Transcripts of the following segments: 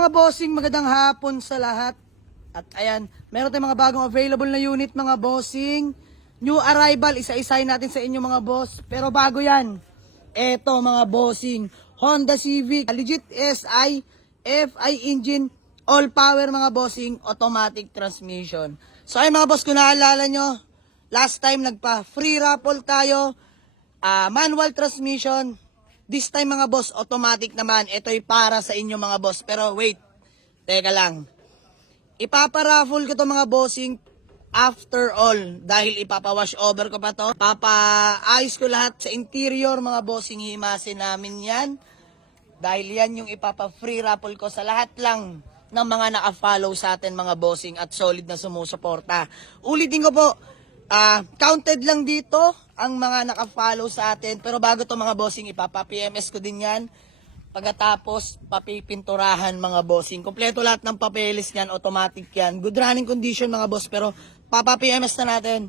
mga bossing, magandang hapon sa lahat. At ayan, meron tayong mga bagong available na unit mga bossing. New arrival, isa-isahin natin sa inyo mga boss. Pero bago yan, eto mga bossing, Honda Civic, legit SI, FI engine, all power mga bossing, automatic transmission. So ayun mga boss, kung naalala nyo, last time nagpa free raffle tayo, manual transmission. This time mga boss, automatic naman. Ito'y para sa inyo mga boss. Pero wait, teka lang. Ipaparaffle ko to mga bossing after all. Dahil ipapawash over ko pa to. Papaayos ko lahat sa interior mga bossing. Himasin namin yan. Dahil yan yung ipapa-free raffle ko sa lahat lang ng mga naka-follow sa atin mga bossing at solid na sumusuporta. Ulitin ko po, counted lang dito ang mga naka-follow sa atin. Pero bago to mga bossing, ipapa-PMS ko din yan. Pagkatapos, papipinturahan mga bossing. Kompleto lahat ng papeles yan, automatic yan. Good running condition mga boss, pero papa-PMS na natin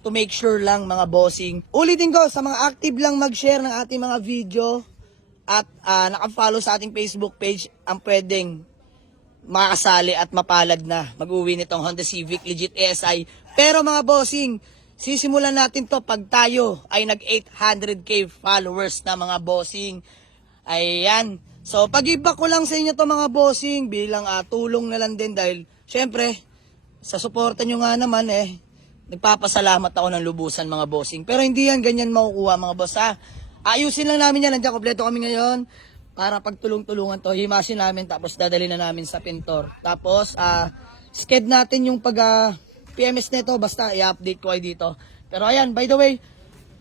to make sure lang mga bossing. Ulitin ko, sa mga active lang mag-share ng ating mga video at naka-follow sa ating Facebook page, ang pwedeng makasali at mapalad na mag-uwi nitong Honda Civic Legit ESI. Pero mga bossing, sisimulan natin to pag tayo ay nag 800k followers na mga bossing. Ayan. So pag-iba ko lang sa inyo to mga bossing bilang tulong na lang din dahil syempre sa suporta nyo nga naman nagpapasalamat ako ng lubusan mga bossing. Pero hindi yan ganyan makukuha mga boss ha. Ayusin lang namin yan. Nandiyan kompleto kami ngayon para pagtulong-tulungan to. Himasin namin tapos dadali na namin sa pintor. Tapos sked natin yung PMS nito, basta i-update ko ay dito. Pero ayan, by the way,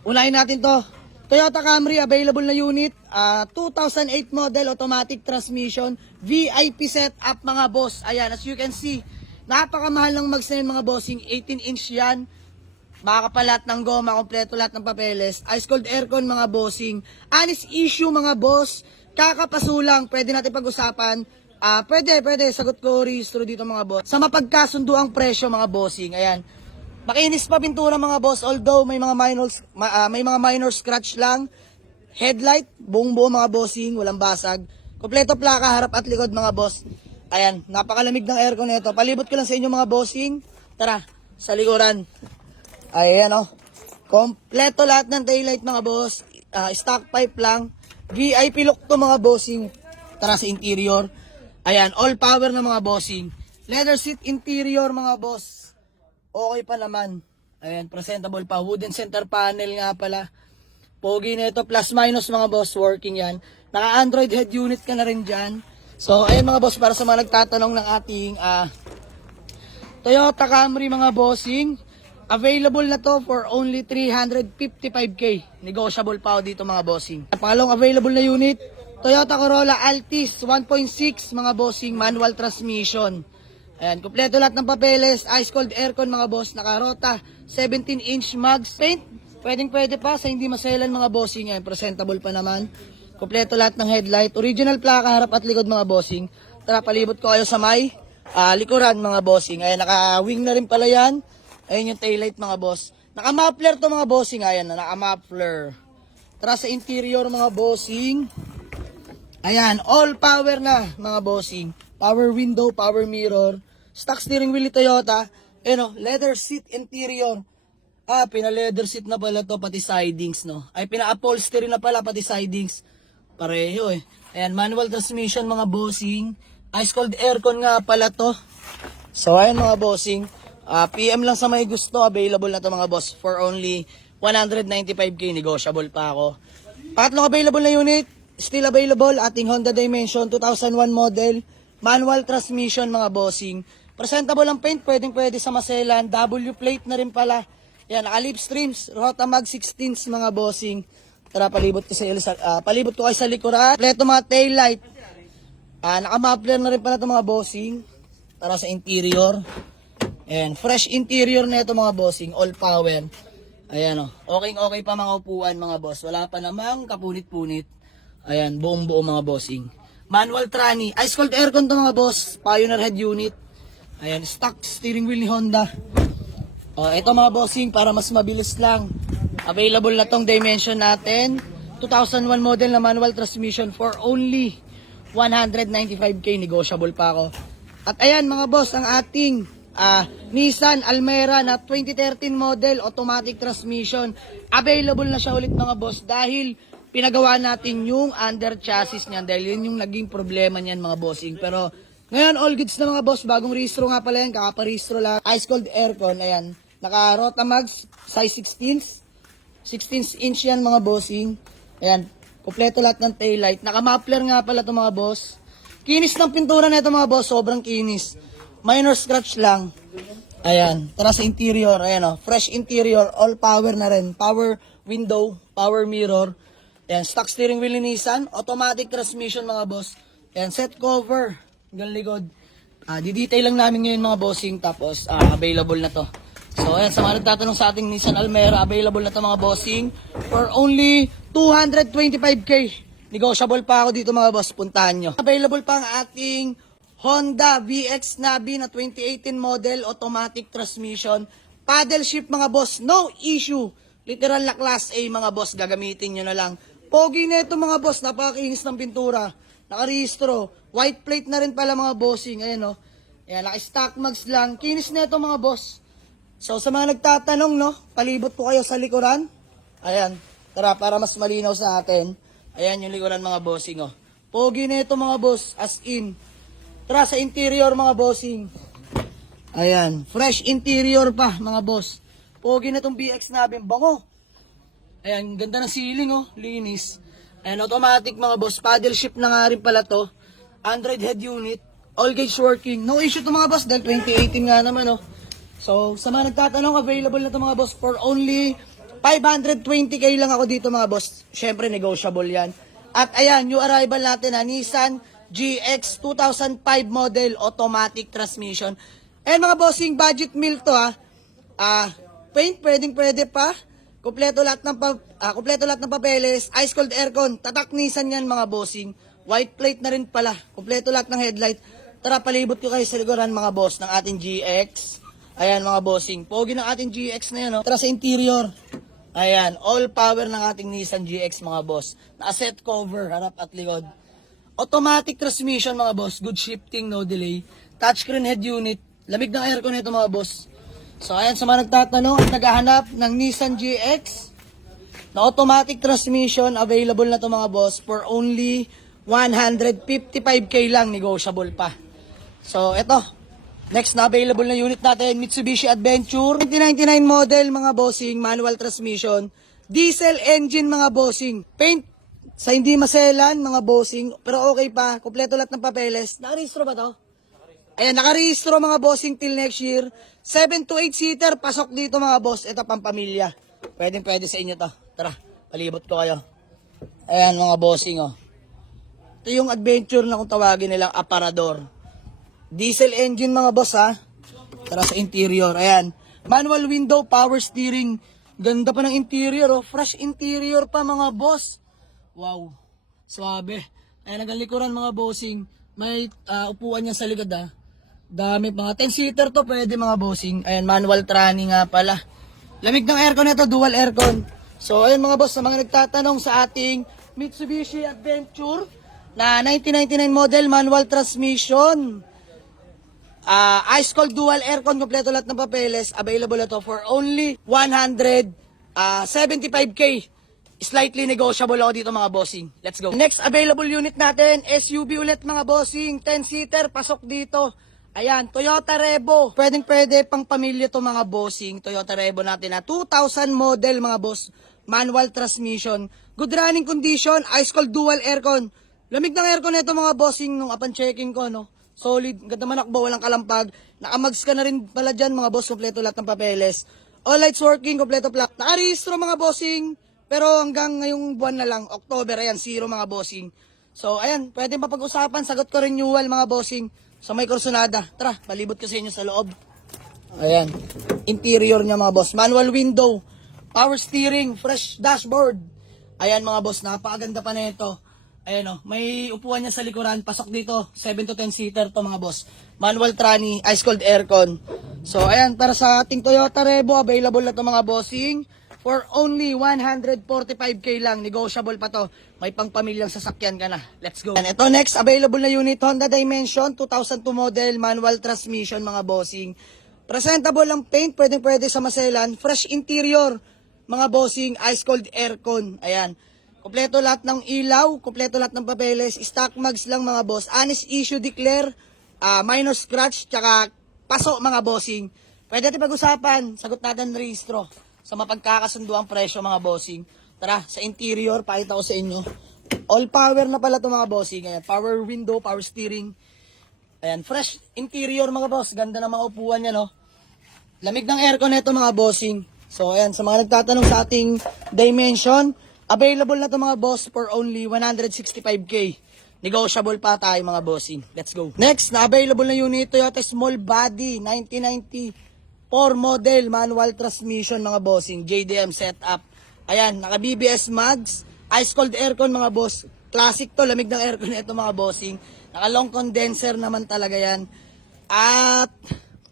unahin natin to. Toyota Camry, available na unit. 2008 model, automatic transmission. VIP setup mga boss. Ayan, as you can see, napakamahal ng mags na yun mga bossing. 18-inch yan. Makakapalat ng goma, kompleto lahat ng papeles. Ice cold aircon mga bossing. Honest issue mga boss. Kakapasulang, pwede natin pag-usapan. Pwede, sagot ko registro dito mga boss. Sa mapagkasundo ang presyo mga bossing, ayan. Makinis pa pintura mga boss, although may mga minor scratch lang. Headlight, buong-buo mga bossing, walang basag. Kompleto plaka, harap at likod mga boss. Ayan, napakalamig ng aircon nito. Palibot ko lang sa inyo mga bossing. Tara, sa likuran. Ayan kompleto lahat ng taillight mga boss. Stock pipe lang. VIP look to mga bossing. Tara sa interior. Ayan, all power na mga bossing. Leather seat interior mga boss. Okay pa naman. Ayan, presentable pa. Wooden center panel nga pala. Pogi na ito. Plus minus mga boss. Working yan. Naka-Android head unit ka na rin dyan. So, ayan mga boss. Para sa mga nagtatanong ng ating Toyota Camry mga bossing. Available na to for only 355k. Negotiable pa dito mga bossing. Pangalawang available na unit. Toyota Corolla Altis 1.6 mga bossing, manual transmission. Ayan, kompleto lahat ng papeles, ice cold aircon mga boss, nakarota, 17-inch mags, paint, pwede pa sa hindi maselan mga bossing. Ayan, presentable pa naman. Kompleto lahat ng headlight, original plaka, harap at likod mga bossing. Tara, palibot ko kayo sa may likuran mga bossing. Ayan, naka-wing na rin pala yan. Ayan yung taillight mga boss. Naka-muffler to mga bossing, ayan, naka-muffler. Tara sa interior mga bossing. Ayan, all power na mga bossing. Power window, power mirror. Stock steering wheel ni Toyota. Leather seat interior. Pina-leather seat na pala to, pati sidings, no? Ay, pina-upholstery na pala, pati sidings. Pareho Ayan, manual transmission mga bossing. Ice cold aircon nga pala to. So, ayan mga bossing. PM lang sa may gusto. Available na to mga boss for only 195k. Negotiable pa ako. Pangatlong available na unit. Still available, ating Honda Dimension 2001 model, manual transmission mga bossing. Presentable ang paint, pwede sa maselan, W plate na rin pala. Yan, naka-lip streams, Rotamag 16s mga bossing. Tara, palibot ko kayo sa likuran. Kompleto mga taillight. Naka-muffler na rin pala ito mga bossing. Tara sa interior. Ayan, fresh interior na ito mga bossing, all power. Ayan okay pa mga upuan mga boss. Wala pa namang kapunit-punit. Ayan, buong-buo mga bossing. Manual tranny. Ice cold aircon to mga boss. Pioneer head unit. Ayan, stock steering wheel ni Honda. Ito mga bossing, para mas mabilis lang. Available na tong Dimension natin. 2001 model na manual transmission for only 195k, negotiable pa ako. At ayan mga boss, ang ating Nissan Almera na 2013 model, automatic transmission. Available na siya ulit mga boss dahil pinagawa natin yung under chassis niyan dahil yun yung naging problema niyan mga bossing. Pero ngayon all goods na mga boss, bagong rehistro nga pala yan, kakaparehistro lang. Ice cold aircon, ayan. Naka Rotamax, size 16 inch yan mga bossing. Ayan, kompleto lahat ng taillight. Naka-muffler nga pala ito mga boss. Kinis ng pintura na ito mga boss, sobrang kinis. Minor scratch lang. Ayan, tara sa interior. Ayan o, fresh interior, all power na rin. Power window, power mirror. Ayan, stock steering wheel ni Nissan. Automatic transmission mga boss. Ayan, set cover. Hanggang likod. Di-detail lang namin ngayon mga bossing. Tapos, available na to. So, ayan, sa mga nagtatanong sa ating Nissan Almera, available na to mga bossing. For only 225k. Negotiable pa ako dito mga boss, puntahan nyo. Available pa ang ating Honda VX Navi na 2018 model, automatic transmission. Paddle shift mga boss, no issue. Literal na class A mga boss, gagamitin nyo na lang. Pogi na ito mga boss, napakakinis ng pintura. Nakarehistro, white plate na rin pala mga bossing. Ayan o, ayan, naka-stock mags lang. Kinis na ito mga boss. So sa mga nagtatanong no, palibot po kayo sa likuran. Ayan, tara para mas malinaw sa atin. Ayan yung likuran mga bossing oh. Pogi na ito mga boss, as in. Tara sa interior mga bossing. Ayan, fresh interior pa mga boss. Pogi na itong BX namin, bango. Ayan, ganda ng ceiling oh, linis. Ayan, automatic mga boss, paddle shift na nga rin pala to. Android head unit, all gauge working. No issue to mga boss dahil 2018 nga naman oh. So, sa mga nagtatanong, available na to mga boss for only 520k lang ako dito mga boss. Syempre, negotiable yan. At ayan, new arrival natin na Nissan GX 2005 model, automatic transmission. Ayan mga bossing, budget meal to ha. Paint, pwede pa. Kompleto lahat ng papeles. Ice cold aircon, tatak Nissan yan mga bossing. White plate na rin pala. Kompleto lahat ng headlight. Tara, palibot ko kayo sa likuran mga boss ng ating GX. Ayan mga bossing, pogi ng ating GX na yan. Tara sa interior. Ayan, all power ng ating Nissan GX mga boss. Naka-set cover, harap at likod. Automatic transmission mga boss, good shifting, no delay. Touchscreen head unit, lamig ng aircon nito mga boss. So ayan, sa mga nagtatanong at naghahanap ng Nissan GX na automatic transmission, available na to mga boss for only 155k lang, negotiable pa. So eto, next na available na unit natin, Mitsubishi Adventure 1999 model mga bossing, manual transmission, diesel engine mga bossing. Paint sa hindi maselan mga bossing, pero okay pa, kompleto lahat ng papeles. Nakarehistro ba to? Ayan, nakarehistro mga bossing till next year. 7 to 8 seater, pasok dito mga boss. Ito pang pamilya. Pwede sa inyo to. Tara, palibot ko kayo. Ayan mga bossing oh. Ito yung Adventure na kung tawagin nilang aparador. Diesel engine mga boss ha. Tara sa interior. Ayan. Manual window, power steering. Ganda pa ng interior oh. Fresh interior pa mga boss. Wow. Swabe. Ayan, nagalikuran mga bossing. May upuan niya sa likod ha. Dami. Mga 10-seater to pwede mga bossing. Ayan, manual tranny nga pala. Lamig ng aircon nito, dual aircon. So ayan mga boss, sa mga nagtatanong sa ating Mitsubishi Adventure na 1999 model, manual transmission. Ice cold dual aircon, kompleto lahat ng papeles, available na to for only 175k. Slightly negotiable ako dito mga bossing. Let's go. Next available unit natin, SUV ulit mga bossing, 10-seater, pasok dito. Ayan, Toyota Revo. Pwede pang pamilya to mga bossing. Toyota Revo natin na 2000 model mga boss. Manual transmission. Good running condition, ice cold dual aircon. Lamig ng aircon nito mga bossing nung upon checking ko no. Solid, ganda manakbo, walang kalampag. Nakamags ka na rin pala dyan mga boss, kompleto lahat ng papeles. All lights working, kompleto plak. Nakarehistro mga bossing, pero hanggang ngayong buwan na lang, October, ayan, 0 mga bossing. So ayan, pwede pa pag-usapan, sagot ko renewal mga bossing. So may kursunada, tara, palibot ko sa inyo sa loob. Ayan, interior niya mga boss, manual window, power steering, fresh dashboard. Ayan mga boss, napakaganda pa na ito. Ayan o, may upuan niya sa likuran, pasok dito, 7 to 10 seater to mga boss. Manual tranny, ice cold aircon. So ayan, para sa ating Toyota Revo, available na to mga bossing for only 145k lang. Negotiable pa to. May pangpamilyang sasakyan ka na. Let's go. And ito next, available na unit, Honda Dimension, 2002 model, manual transmission mga bossing. Presentable ang paint, pwede sa maselan. Fresh interior, mga bossing, ice cold aircon. Ayan. Kompleto lahat ng ilaw, kompleto lahat ng papeles, stock mags lang mga boss. Honest issue declare, minor scratch, tsaka paso mga bossing. Pwede natin pag-usapan, sagot natin ng rehistro sa mapagkakasundo ang presyo mga bossing. Tara, sa interior, pakita ko sa inyo. All power na pala ito mga bossing. Ayan, power window, power steering. Ayan, fresh interior mga boss. Ganda ng mga upuan niya, no? Lamig ng aircon nito mga bossing. So, ayan, sa mga nagtatanong sa ating Dimension, available na to mga boss for only 165k. Negotiable pa tayo mga bossing. Let's go. Next, na available na unit, Toyota Small Body 1994 model, manual transmission mga bossing, JDM setup. Ayan, naka BBS mags, ice cold aircon mga boss. Classic to, lamig ng aircon nito mga bossing. Naka long condenser naman talaga yan. At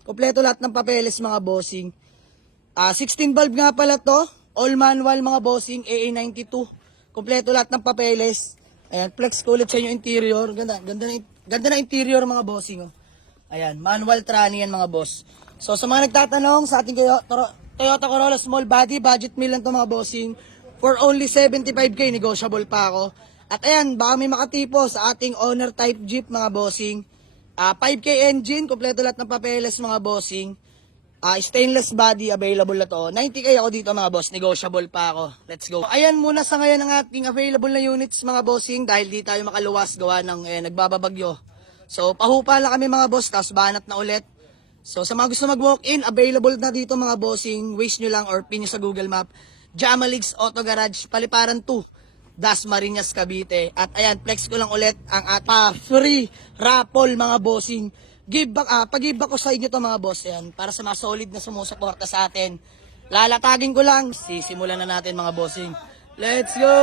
kompleto lahat ng papeles mga bossing. 16 valve nga pala to. All manual mga bossing, AA92. Kompleto lahat ng papeles. Ayan, flex ko ulit sa inyo interior. Ganda na interior mga bossing. Oh. Ayan, manual tranny yan mga boss. So sa mga nagtatanong sa ating Toyota Corolla Small Body, budget meal lang to mga bossing. For only 75k, negotiable pa ako. At ayan, baka may makatipo sa ating owner type Jeep mga bossing. 5k engine, kompleto lahat ng papeles mga bossing. Stainless body, available na to. 90k ako dito mga boss, negotiable pa ako. Let's go. Ayan muna sa ngayon ang ating available na units mga bossing dahil di tayo makaluwas gawa ng nagbababagyo. So pahupa lang kami mga boss, tapos banat na ulit. So sa mga gusto mag-walk-in, available na dito mga bossing. Waste nyo lang or pin nyo sa Google Map. Jamalix Auto Garage, Paliparan 2, Dasmariñas, Cavite. At ayan, flex ko lang ulit ang free raffle mga bossing. Pag-give back ko sa inyo to mga boss yan, para sa mga solid na sumusuporta sa atin. Lalatagin ko lang, sisimulan na natin mga bossing. Let's go!